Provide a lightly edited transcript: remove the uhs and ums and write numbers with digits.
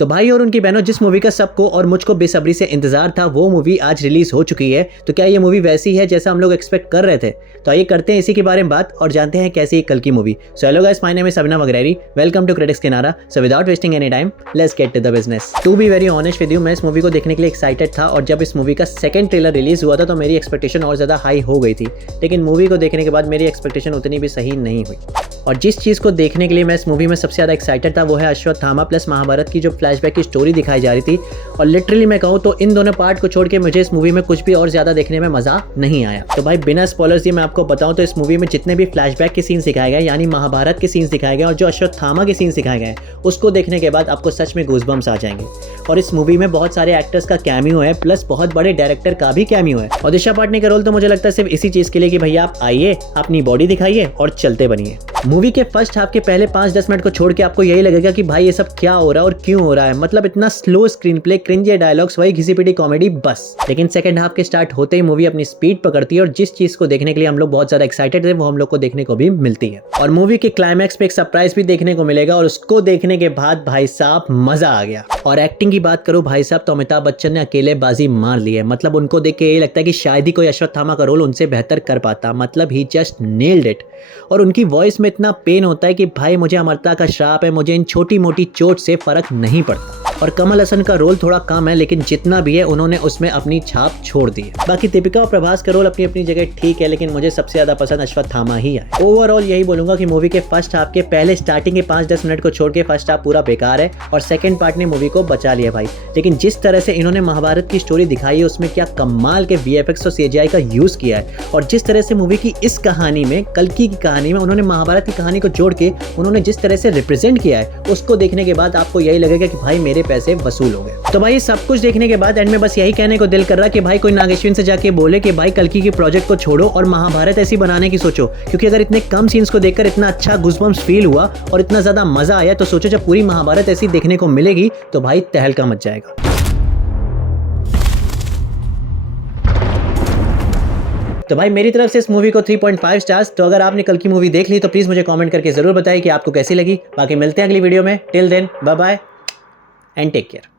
तो भाई और उनकी बहनों, जिस मूवी का सबको और मुझको बेसब्री से इंतजार था वो मूवी आज रिलीज हो चुकी है। तो क्या ये मूवी वैसी है जैसा हम लोग एक्सपेक्ट कर रहे थे? तो आइए करते हैं इसी के बारे में बात और जानते हैं कैसी है कल की movie. So hello guys, my name is Abhinav Agrahari, welcome to critics Kinara. So without wasting any time, let's get to the business. To be very honest with you, मैं इस मूवी को देखने के लिए एक्साइटेड था और जब इस मूवी का सेकंड ट्रेलर रिलीज हुआ था तो मेरी एक्सपेक्टेशन और ज़्यादा हाई हो गई थी। लेकिन मूवी को देखने के बाद मेरी एक्सपेक्टेशन उतनी भी सही नहीं हुई। और जिस चीज़ को देखने के लिए मैं इस मूवी में सबसे ज़्यादा एक्साइटेड था वो है अश्वत्थामा प्लस महाभारत की जो फ्लैशबैक की स्टोरी दिखाई जा रही थी। और लिटरली मैं कहूँ तो इन दोनों पार्ट को छोड़ के मुझे इस मूवी में कुछ भी और ज़्यादा देखने में मज़ा नहीं आया। तो भाई बिना स्पॉयलर्स दिए मैं आपको बताऊँ तो इस मूवी में जितने भी फ्लैशबैक के सीन्स दिखाए गए, यानी महाभारत के सीन्स दिखाए गए और जो अश्वत्थामा के सीन्स दिखाए गए, उसको देखने के बाद आपको सच में गूज़बम्स आ जाएंगे। और इस मूवी में बहुत सारे एक्टर्स का कैमियो है, प्लस बहुत बड़े डायरेक्टर का भी कैमियो है। और दिशा पाटनी का रोल तो मुझे लगता है सिर्फ इसी चीज़ के लिए कि भैया आप आइए, अपनी बॉडी दिखाइए और चलते बनिए। मूवी के फर्स्ट हाफ के पहले 5-10 मिनट को छोड़ के आपको यही लगेगा कि भाई ये सब क्या हो रहा है और क्यों हो रहा है। मतलब इतना स्लो स्क्रीन प्ले, क्रिंजे डायलॉग्स, वही घिसी पिटी कॉमेडी बस। लेकिन सेकंड हाफ के स्टार्ट होते ही मूवी अपनी स्पीड पकड़ती है और जिस चीज को देखने के लिए हम लोग बहुत ज्यादा एक्साइटेड थे वो हम लोग को देखने को भी मिलती है। और मूवी के क्लाइमैक्स पे एक सरप्राइज भी देखने को मिलेगा और उसको देखने के बाद भाई साहब मजा आ गया। और एक्टिंग की बात करूं भाई साहब तो अमिताभ बच्चन ने अकेले बाजी मार ली है। मतलब उनको देख के ये लगता है कि शायद ही कोई अश्वत्थामा का रोल उनसे बेहतर कर पाता। मतलब ही जस्ट नेल्ड इट। और उनकी वॉइस में इतना पेन होता है कि भाई मुझे अमरता का श्राप है, मुझे इन छोटी मोटी चोट से फर्क नहीं पड़ता। और कमल हसन का रोल थोड़ा कम है लेकिन जितना भी है उन्होंने उसमें अपनी छाप छोड़ दी है। बाकी दीपिका और प्रभास का रोल अपनी अपनी जगह ठीक है, लेकिन मुझे सबसे ज्यादा पसंद अश्वत्थामा ही है। ओवरऑल यही बोलूंगा कि मूवी के फर्स्ट हाफ के पहले स्टार्टिंग के 5-10 मिनट को छोड़ के फर्स्ट हाफ पूरा बेकार है और सेकंड पार्ट ने मूवी को बचा लिया भाई। लेकिन जिस तरह से इन्होंने महाभारत की स्टोरी दिखाई है उसमें क्या कमाल के VFX और CGI का यूज किया है। और जिस तरह से मूवी की इस कहानी में, कल्कि की कहानी में उन्होंने महाभारत की कहानी को जोड़ के उन्होंने जिस तरह से रिप्रेजेंट किया है, उसको देखने के बाद आपको यही लगेगा कि भाई मेरे पैसे वसूल हो गए। तो भाई सब कुछ देखने के बाद एंड में बस यही कहने को दिल कर रहा कि भाई कोई नागेश्विन से जाके बोले कि भाई कल्कि की प्रोजेक्ट को छोड़ो और महाभारत ऐसी बनाने की सोचो। क्योंकि अगर इतने कम सीन्स को देखकर इतना अच्छा गूज़बम्स फील हुआ और इतना ज्यादा मजा आया तो सोचो जब पूरी महाभारत ऐसी देखने को मिलेगी तो भाई तहलका मच जाएगा। तो भाई मेरी तरफ से इस मूवी को 3.5 स्टार्स। तो अगर आपने कल की मूवी देख ली तो प्लीज मुझे कमेंट करके जरूर बताइए कि आपको कैसी लगी। बाकी मिलते हैं अगली वीडियो में। Till then bye bye and take care.